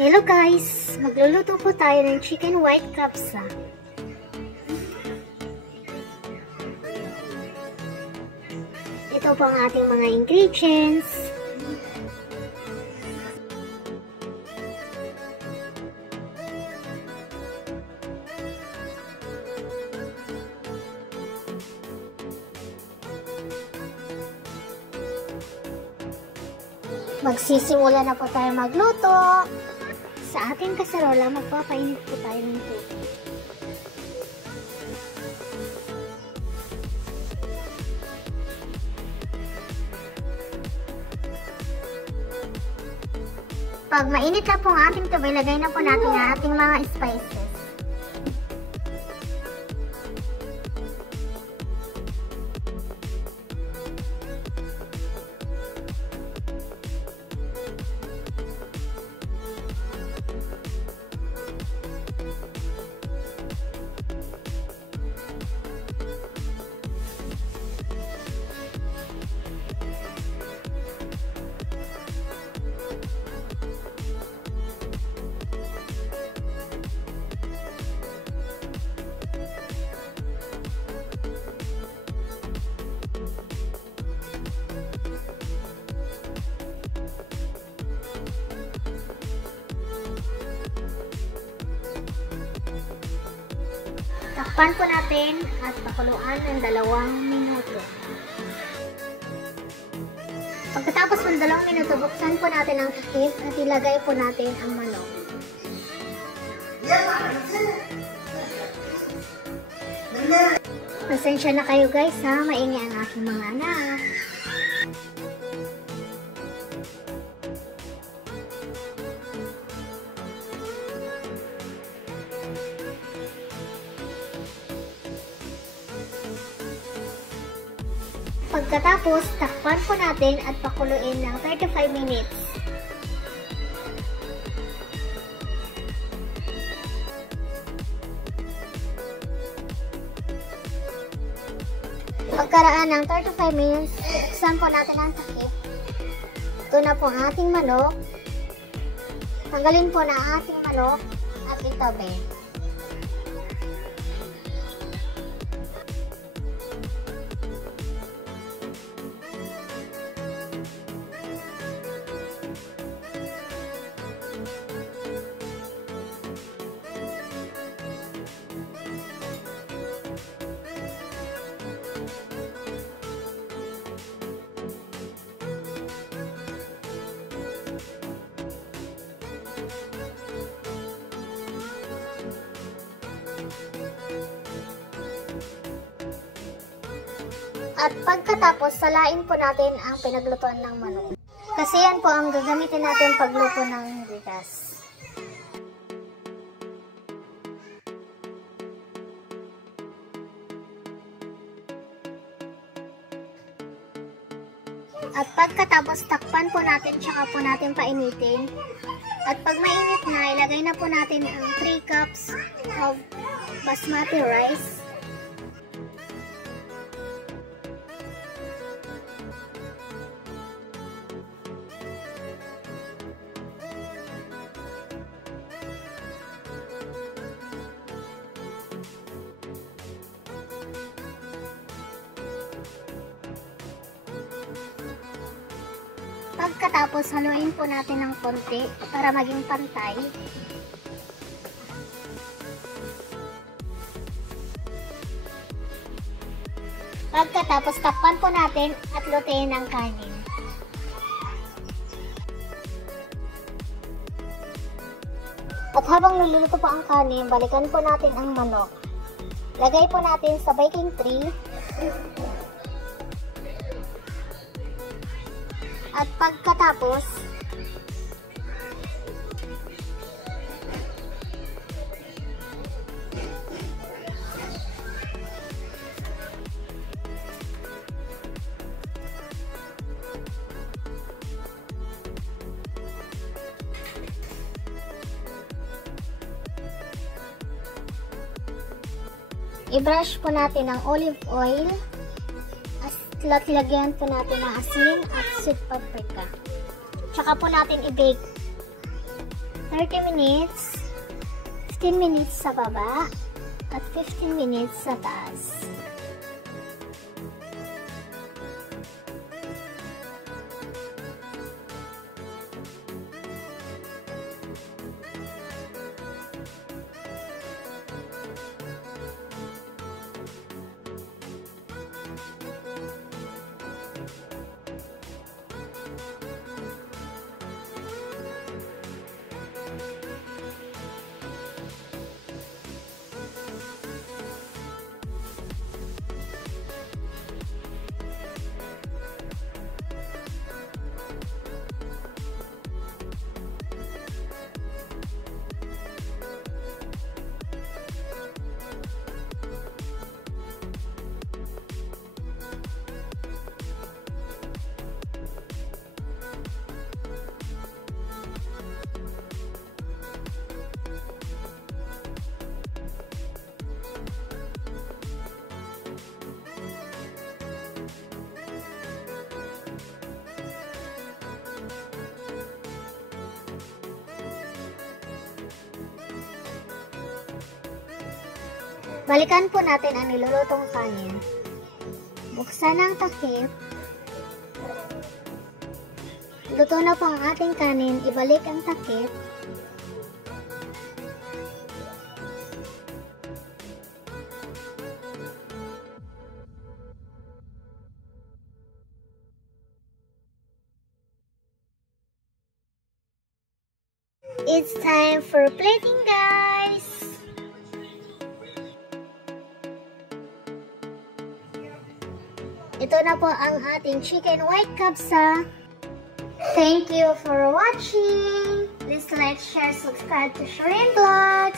Hello guys! Magluluto po tayo ng chicken white kapsa. Ito po ang ating mga ingredients. Magsisimula na po tayo magluto. Sa ating kasarola, magpapainit po tayo ng tubig. Pag mainit na po ang ating tubig, lagay na po natin ang ating mga spices. Takpan po natin at pakuluan ng 2 minuto. Pagkatapos ng 2 minuto, buksan po natin ang takip at ilagay po natin ang manok. Pasensya na kayo guys ha, maingay ang aking mga anak. Pagkatapos, takpan po natin at pakuluin ng 35 minutes. Pagkaraan ng 35 minutes, buksan po natin ang takip. Ito na po ang ating manok. Tanggalin po na ang ating manok at itabi. At pagkatapos, salain po natin ang pinaglutuan ng manok. Kasi yan po ang gagamitin natin pagluto ng bigas. At pagkatapos, takpan po natin, tsaka po natin painitin. At pag mainit na, ilagay na po natin ang 3 cups of basmati rice. Pagkatapos, haluin po natin ng konti para maging pantay. Pagkatapos, takpan po natin at lutuin ang kanin. At habang niluluto po ang kanin, balikan po natin ang manok. Lagay po natin sa baking tray. At pagkatapos, i-brush po natin ang olive oil. Lagyan po natin ng asin at sweet paprika. Tsaka po natin i-bake. 30 minutes, 15 minutes sa baba, at 15 minutes sa taas. Balikan po natin ang nilulutong kanin. Buksan ang takip. Luto na po ang ating kanin. Ibalik ang takip. It's time for plating, guys! Ito na po ang ating chicken white kapsa. Thank you for watching. Please like, share, subscribe to Shireen Vlog.